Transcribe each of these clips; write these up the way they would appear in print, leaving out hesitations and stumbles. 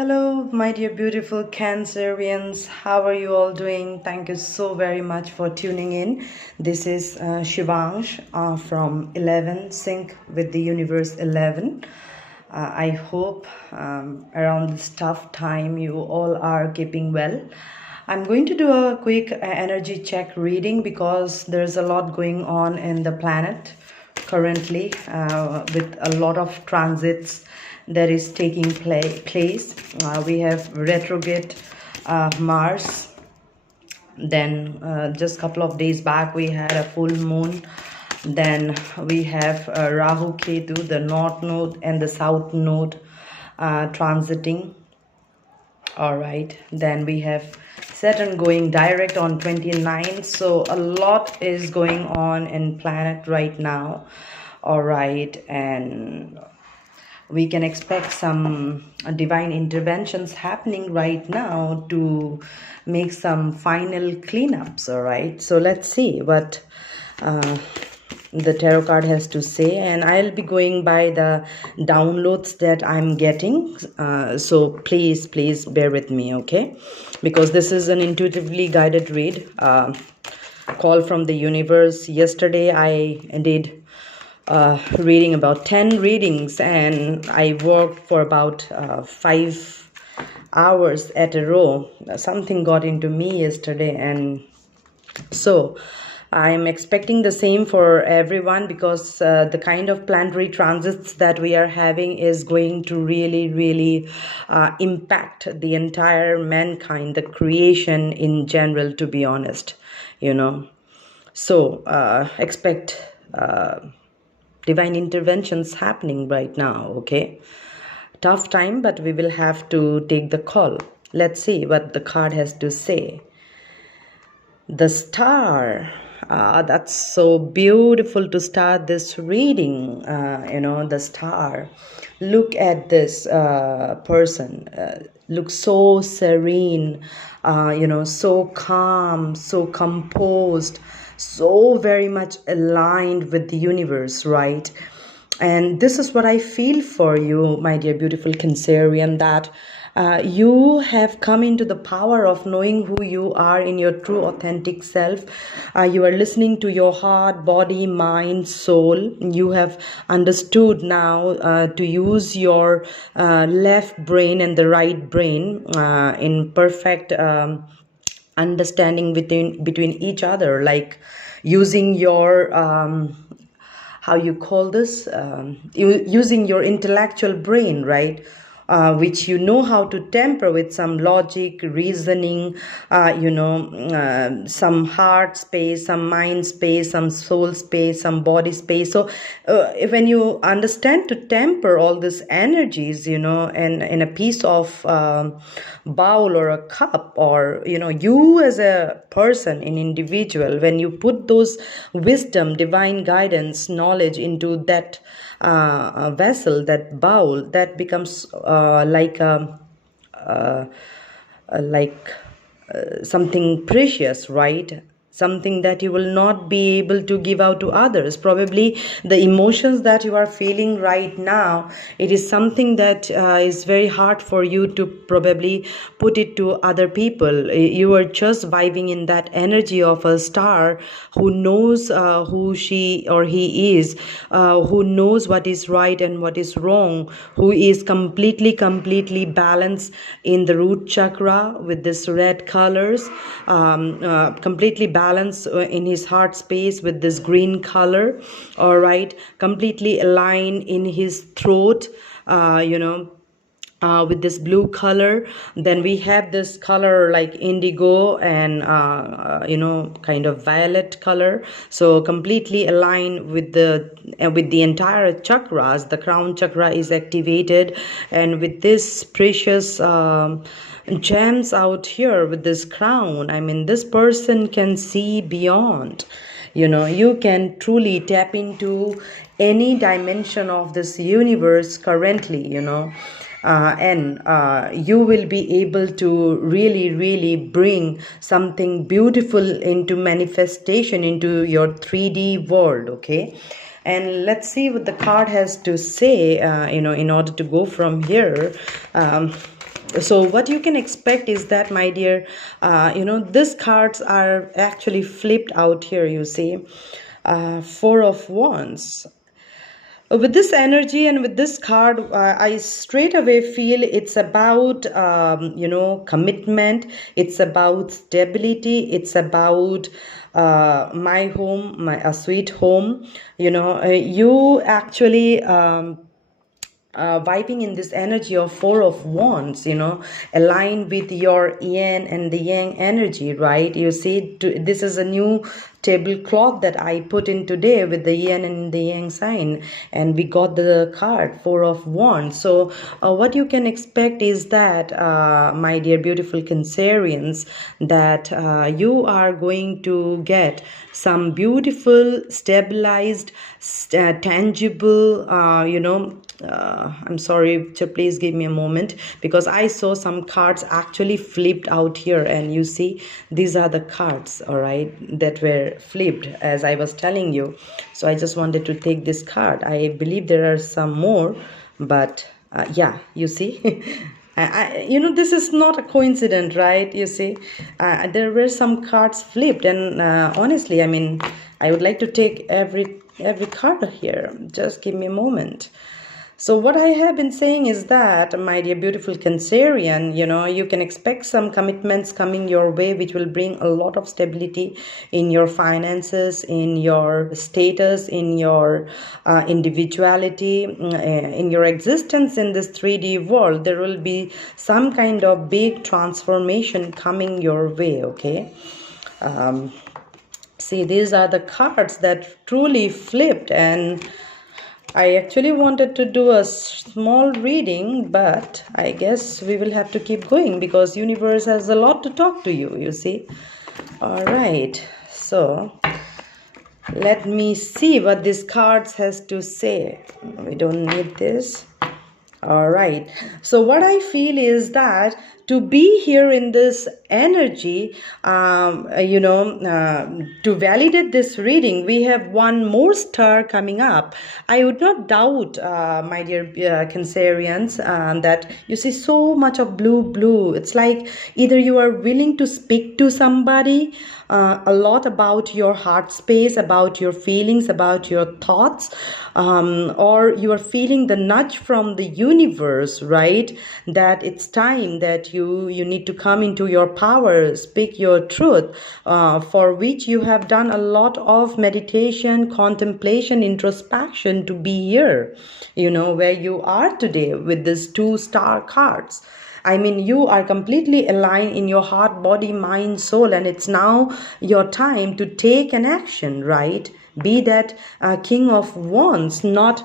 Hello, my dear beautiful Cancerians. How are you all doing? Thank you so very much for tuning in. This is Shivansh from 11 Sync with the Universe 11. I hope around this tough time you all are keeping well. I'm going to do a quick energy check reading because there's a lot going on in the planet currently with a lot of transits that is taking place. We have retrograde Mars. Then just a couple of days back we had a full moon. Then we have Rahu Ketu, the north node and the south node transiting. All right, then we have Saturn going direct on 29th. So a lot is going on in planet right now. All right, and we can expect some divine interventions happening right now to make some final cleanups. All right, so let's see what the tarot card has to say, and I'll be going by the downloads that I'm getting, so please bear with me, okay, because this is an intuitively guided read, call from the universe. Yesterday I did reading about 10 readings and I worked for about 5 hours at a row. Something got into me yesterday, and so I'm expecting the same for everyone, because the kind of planetary transits that we are having is going to really impact the entire mankind, the creation in general, to be honest, you know. So expect divine interventions happening right now, okay? Tough time, but we will have to take the call. Let's see what the card has to say. The Star. That's so beautiful to start this reading. The Star. Look at this person. Looks so serene, so calm, so composed, so very much aligned with the universe, right? And this is what I feel for you, my dear beautiful Cancerian, that you have come into the power of knowing who you are in your true authentic self. You are listening to your heart, body, mind, soul. You have understood now to use your left brain and the right brain in perfect understanding between each other, like using your how you call this, using your intellectual brain, right? Which you know how to temper with some logic, reasoning, some heart space, some mind space, some soul space, some body space. So when you understand to temper all these energies, and in a piece of bowl or a cup, or you as a person, an individual, when you put those wisdom, divine guidance, knowledge into that vessel, that bowl, that becomes something precious, right? Something that you will not be able to give out to others. Probably the emotions that you are feeling right now, it is something that is very hard for you to probably put it to other people. You are just vibing in that energy of a star who knows who she or he is, who knows what is right and what is wrong, who is completely balanced in the root chakra with this red colors, completely balanced in his heart space with this green color, all right, completely aligned in his throat, with this blue color. Then we have this color like indigo and kind of violet color, so completely aligned with the entire chakras. The crown chakra is activated, and with this precious gems out here with this crown, I mean, this person can see beyond. You can truly tap into any dimension of this universe currently, and you will be able to really bring something beautiful into manifestation into your 3D world, okay? And let's see what the card has to say, in order to go from here. So what you can expect is that, my dear, these cards are actually flipped out here, you see. Four of Wands. With this energy and with this card, I straight away feel it's about, commitment. It's about stability. It's about my home, my a sweet home. You actually. Vibing in this energy of Four of Wands, align with your yin and the yang energy, right? You see, this is a new tablecloth that I put in today with the yin and the yang sign, and we got the card Four of Wands. So what you can expect is that, my dear beautiful Cancerians, that you are going to get some beautiful, stabilized, tangible, I'm sorry, please give me a moment, because I saw some cards actually flipped out here, and you see, these are the cards, all right, that were flipped as I was telling you. So I just wanted to take this card. I believe there are some more, but yeah, you see. This is not a coincidence, right? You see, there were some cards flipped, and honestly, I mean, I would like to take every card here. Just give me a moment. So what I have been saying is that, my dear beautiful Cancerian, you can expect some commitments coming your way, which will bring a lot of stability in your finances, in your status, in your individuality, in your existence in this 3D world. There will be some kind of big transformation coming your way, okay? See, these are the cards that truly flipped, and I actually wanted to do a small reading, but I guess we will have to keep going because universe has a lot to talk to you, you see. All right, so let me see what this cards has to say. We don't need this. All right, so what I feel is that to be here in this energy, to validate this reading, we have one more star coming up. I would not doubt, my dear Cancerians, that you see so much of blue. It's like either you are willing to speak to somebody a lot about your heart space, about your feelings, about your thoughts, or you are feeling the nudge from the universe, right? That it's time that you need to come into your power, speak your truth, for which you have done a lot of meditation, contemplation, introspection to be here, where you are today with these 2-star cards. I mean, you are completely aligned in your heart, body, mind, soul, and it's now your time to take an action, right? Be that King of Wands, not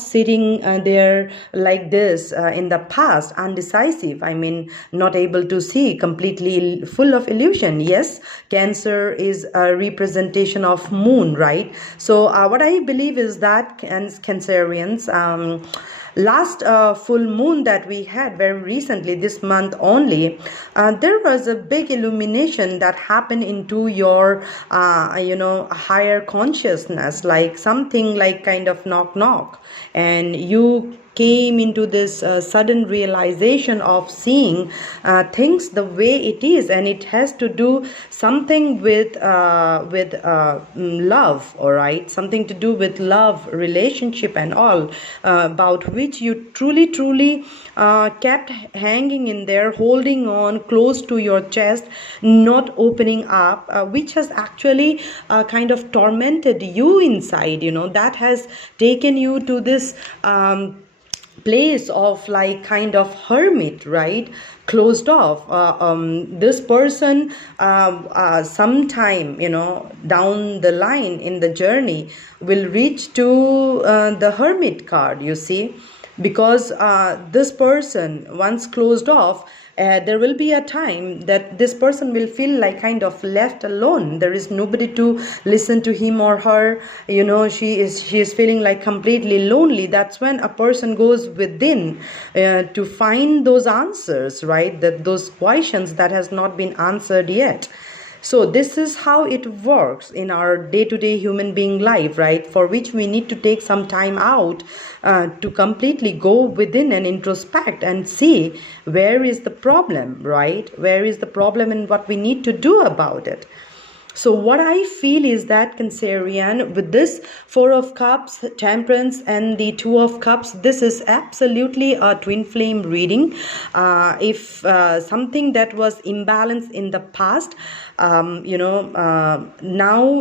sitting there like this in the past, undecisive. I mean, not able to see, completely full of illusion. Yes, Cancer is a representation of moon, right? So what I believe is that Cancerians, last full moon that we had very recently, this month only, there was a big illumination that happened into your higher consciousness, like something like kind of knock, and you came into this sudden realization of seeing things the way it is, and it has to do something with love, all right, something to do with love, relationship, and all, about which you truly kept hanging in there, holding on close to your chest, not opening up, which has actually kind of tormented you inside, that has taken you to this place of like kind of hermit, right? Closed off. This person sometime down the line in the journey will reach to the hermit card, you see, because this person once closed off, there will be a time that this person will feel like kind of left alone. There is nobody to listen to him or her. She is feeling like completely lonely. That's when a person goes within to find those answers, right? That those questions that has not been answered yet. So this is how it works in our day-to-day human being life, right? For which we need to take some time out to completely go within and introspect and see where is the problem, right? Where is the problem and what we need to do about it. So what I feel is that Cancerian, with this Four of Cups, Temperance, and the Two of Cups, this is absolutely a twin flame reading. If something that was imbalanced in the past, now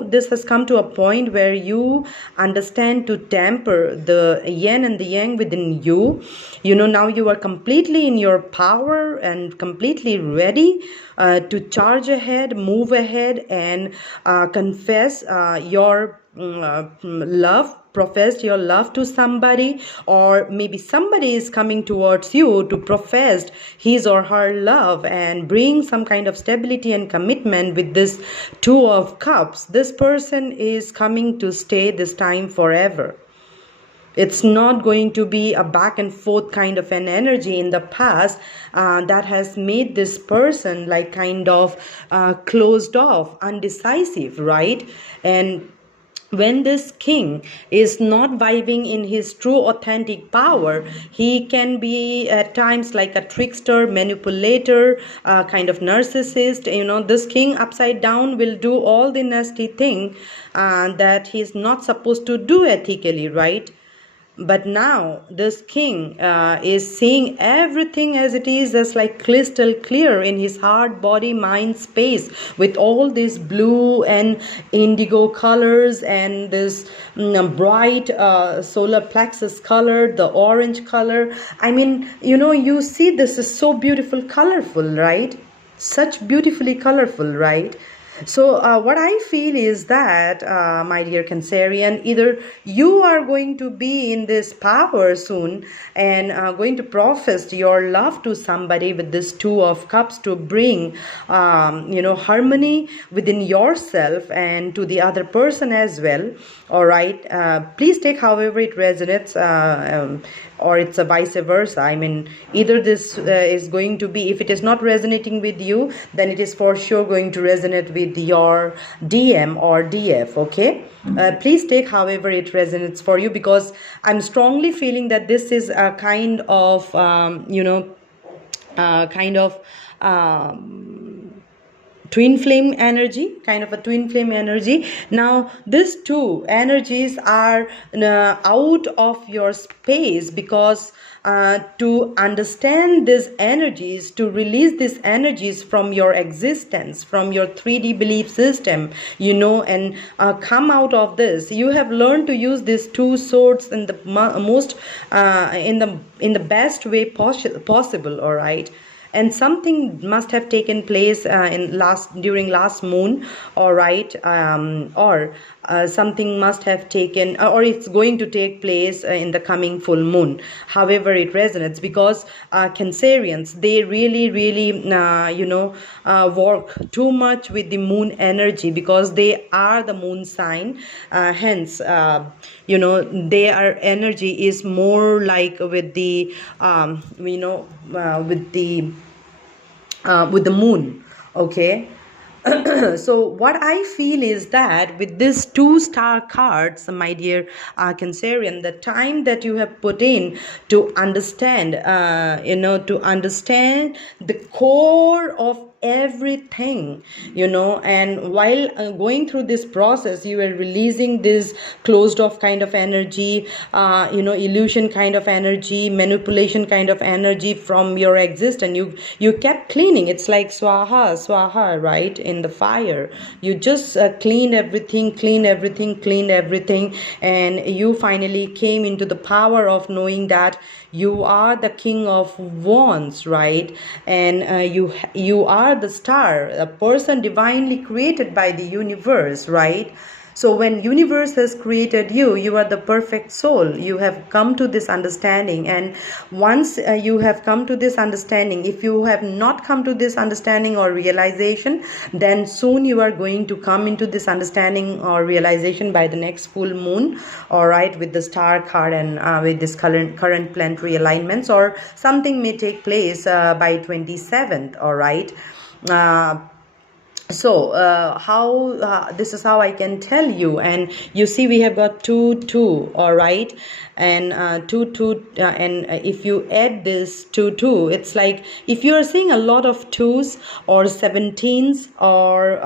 this has come to a point where you understand to temper the yin and the yang within you. Now you are completely in your power and completely ready to charge ahead, move ahead, and confess your love, profess your love to somebody, or maybe somebody is coming towards you to profess his or her love and bring some kind of stability and commitment with this Two of Cups. This person is coming to stay this time forever. It's not going to be a back and forth kind of an energy in the past that has made this person like kind of closed off, undecisive, right? And when this king is not vibing in his true authentic power, he can be at times like a trickster, manipulator, kind of narcissist. This king upside down will do all the nasty thing that he's not supposed to do ethically, right? But now this king is seeing everything as it is, as like crystal clear in his heart, body, mind space, with all these blue and indigo colors and this bright solar plexus color, the orange color. I mean, you see this is so beautiful, colorful, right? Such beautifully colorful, right? So what I feel is that, my dear Cancerian, either you are going to be in this power soon and going to profess your love to somebody with this Two of Cups to bring, harmony within yourself and to the other person as well. All right. Please take however it resonates. Or it's a vice versa. I mean, either this is going to be, if it is not resonating with you, then it is for sure going to resonate with your DM or DF, okay? Please take however it resonates for you, because I'm strongly feeling that this is a kind of, twin flame energy, kind of a twin flame energy. Now these two energies are out of your space, because to understand these energies, to release these energies from your existence, from your 3D belief system, and come out of this, you have learned to use these two swords in the most in the best way possible. All right. And something must have taken place during last moon, all right, or something must have taken, or it's going to take place in the coming full moon. However it resonates, because Cancerians, they really work too much with the moon energy, because they are the moon sign. Hence, their energy is more like with the with the moon, okay? So what I feel is that with these two star cards, my dear Cancerian, the time that you have put in to understand, to understand the core of everything, and while going through this process, you are releasing this closed off kind of energy, illusion kind of energy, manipulation kind of energy from your existence. You kept cleaning. It's like swaha, right? In the fire, you just cleaned everything, and you finally came into the power of knowing that you are the King of Wands, right? And you are the star, a person divinely created by the universe, right? So when universe has created you, you are the perfect soul. You have come to this understanding, and once you have come to this understanding, if you have not come to this understanding or realization, then soon you are going to come into this understanding or realization by the next full moon, all right, with the star card and with this current planetary alignments, or something may take place by 27th, all right. So how this is how I can tell you. And you see we have got 2 2, all right, and 2 2, and if you add this 2 2, it's like if you are seeing a lot of 2s or 17s or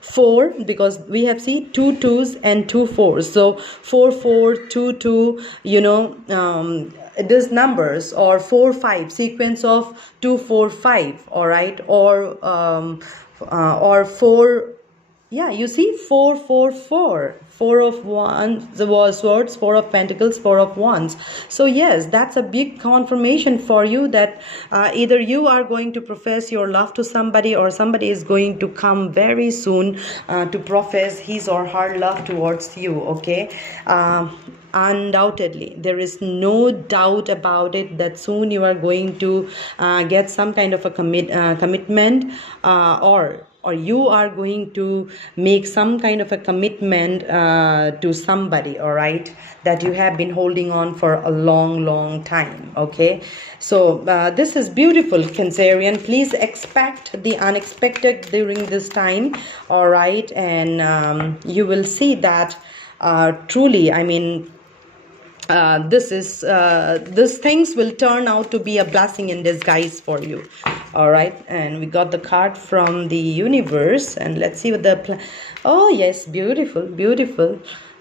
4, because we have see 2 2s and 2 4s, so 4 4 2 2, these numbers, or 4 5 sequence of 2 4 5, all right, or 4. Yeah, you see 4 4 4, 4 of wands, the swords, 4 of pentacles, 4 of wands. So yes, that's a big confirmation for you that either you are going to profess your love to somebody, or somebody is going to come very soon to profess his or her love towards you. Okay. Undoubtedly, there is no doubt about it that soon you are going to get some kind of a commitment, or you are going to make some kind of a commitment to somebody, all right, that you have been holding on for a long time. Okay, so this is beautiful, Cancerian. Please expect the unexpected during this time, all right, and you will see that truly, I mean, this things will turn out to be a blessing in disguise for you, all right. And we got the card from the universe, and let's see what oh yes, beautiful.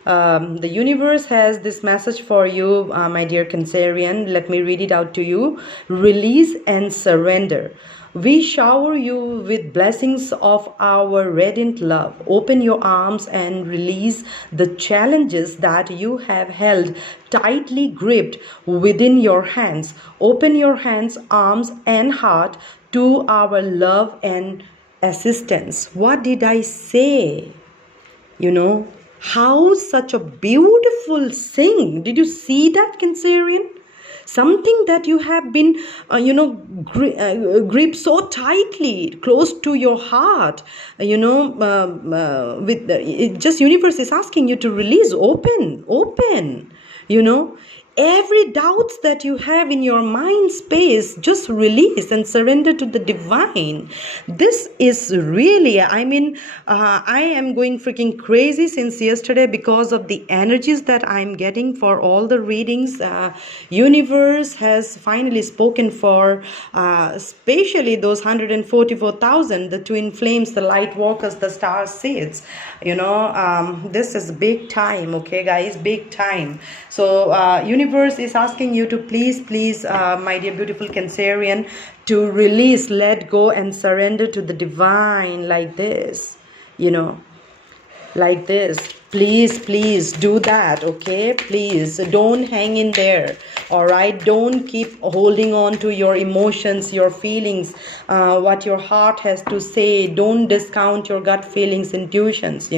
The universe has this message for you, my dear Cancerian. Let me read it out to you. Release and surrender. We shower you with blessings of our radiant love. Open your arms and release the challenges that you have held tightly gripped within your hands. Open your hands, arms, and heart to our love and assistance. What did I say? How such a beautiful thing. Did you see that, Cancerian? Something that you have been grip so tightly close to your heart, with it, just universe is asking you to release. Open, every doubts that you have in your mind space, just release and surrender to the divine. This is really, I mean, I am going freaking crazy since yesterday because of the energies that I'm getting for all the readings. Universe has finally spoken for especially those 144,000, the twin flames, the light walkers, the star seeds. This is big time. Okay, guys, big time. So universe is asking you to please, my dear beautiful Cancerian, to release, let go, and surrender to the divine, like this, like this. Please do that. Okay, please don't hang in there, all right. Don't keep holding on to your emotions, your feelings, what your heart has to say. Don't discount your gut feelings, intuitions.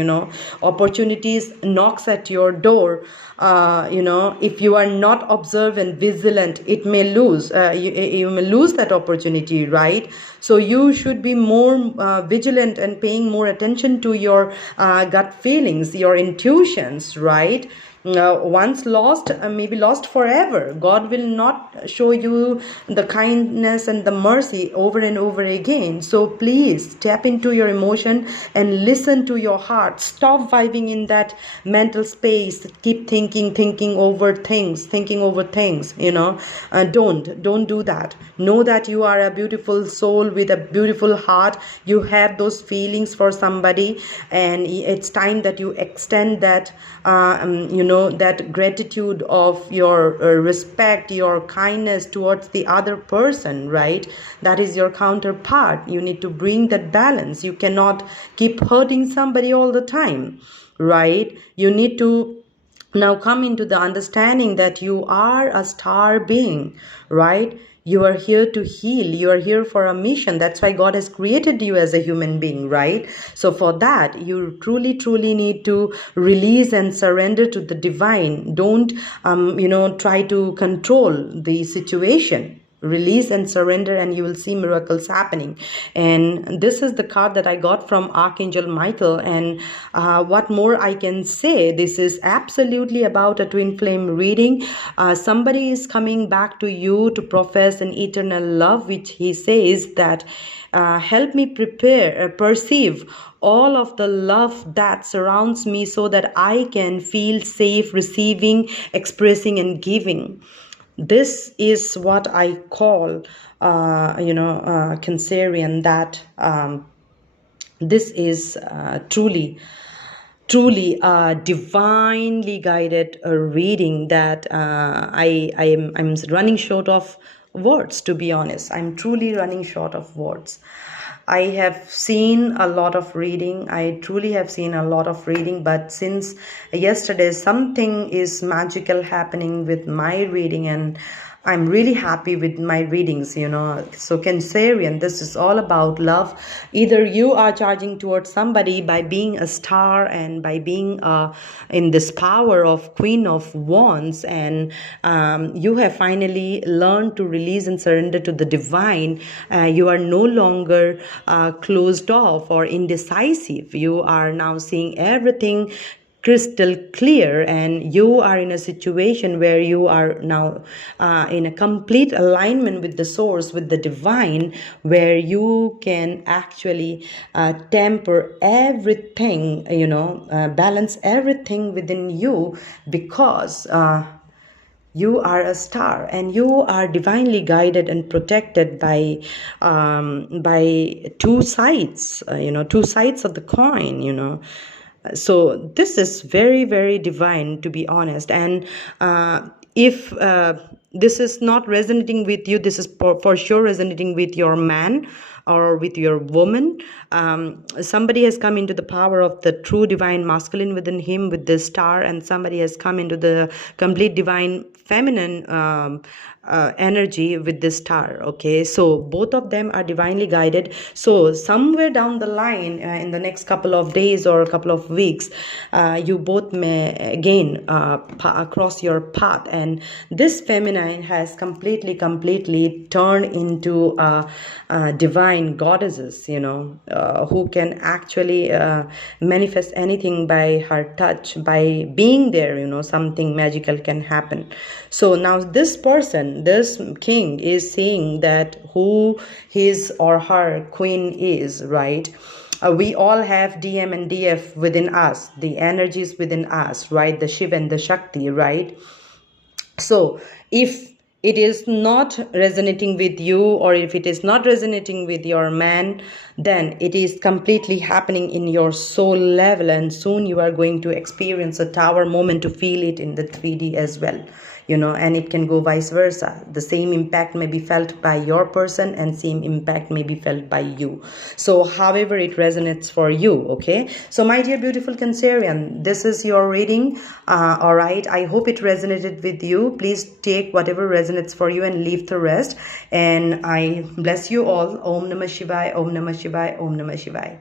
Opportunities knocks at your door. If you are not observant, vigilant, it may lose you may lose that opportunity, right? So you should be more vigilant and paying more attention to your gut feelings, your intuitions, right? Once lost, maybe lost forever. God will not show you the kindness and the mercy over and over again. So please tap into your emotion and listen to your heart. Stop vibing in that mental space. Keep thinking over things. Don't do that. Know that you are a beautiful soul with a beautiful heart. You have those feelings for somebody, and it's time that you extend that that gratitude of your respect, your kindness towards the other person, right? That is your counterpart. You need to bring that balance. You cannot keep hurting somebody all the time, right? You need to now come into the understanding that you are a star being, right? You are here to heal. You are here for a mission. That's why God has created you as a human being, right? So for that, you truly need to release and surrender to the divine. Don't, try to control the situation, release and surrender, and you will see miracles happening. And this is the card that I got from Archangel Michael. And what more I can say, this is absolutely about a twin flame reading. Somebody is coming back to you to profess an eternal love, which he says that help me perceive all of the love that surrounds me so that I can feel safe receiving, expressing, and giving. This is what I call, Cancerian, that this is truly divinely guided reading that I'm running short of words, to be honest. I'm truly running short of words. I have seen a lot of reading. I truly have seen a lot of reading, but since yesterday, something is magical happening with my reading, and I'm really happy with my readings, So Cancerian, this is all about love. Either you are charging towards somebody by being a star and by being in this power of Queen of Wands, and you have finally learned to release and surrender to the divine. You are no longer closed off or indecisive. You are now seeing everything crystal clear, and you are in a situation where you are now in a complete alignment with the source, with the divine, where you can actually temper everything, balance everything within you, because you are a star and you are divinely guided and protected by two sides, two sides of the coin. So this is very, very divine, to be honest. And if this is not resonating with you, this is for sure resonating with your man or with your woman. Somebody has come into the power of the true divine masculine within him with this star, and somebody has come into the complete divine feminine energy with this star. Okay, so both of them are divinely guided. So somewhere down the line, in the next couple of days or a couple of weeks, you both may again cross your path, and this feminine has completely turned into divine goddesses, who can actually manifest anything by her touch, by being there. Something magical can happen. So now this person, this king, is saying that who his or her queen is, right? We all have DM and DF within us, the energies within us, right? The Shiva and the Shakti, right? So if it is not resonating with you, or if it is not resonating with your man, then it is completely happening in your soul level, and soon you are going to experience a tower moment to feel it in the 3D as well. And it can go vice versa. The same impact may be felt by your person and same impact may be felt by you. So however it resonates for you, okay? So my dear beautiful Cancerian, this is your reading. All right, I hope it resonated with you. Please take whatever resonates for you and leave the rest. And I bless you all. Om Namah Shivaya, Om Namah Shivaya, Om Namah Shivaya.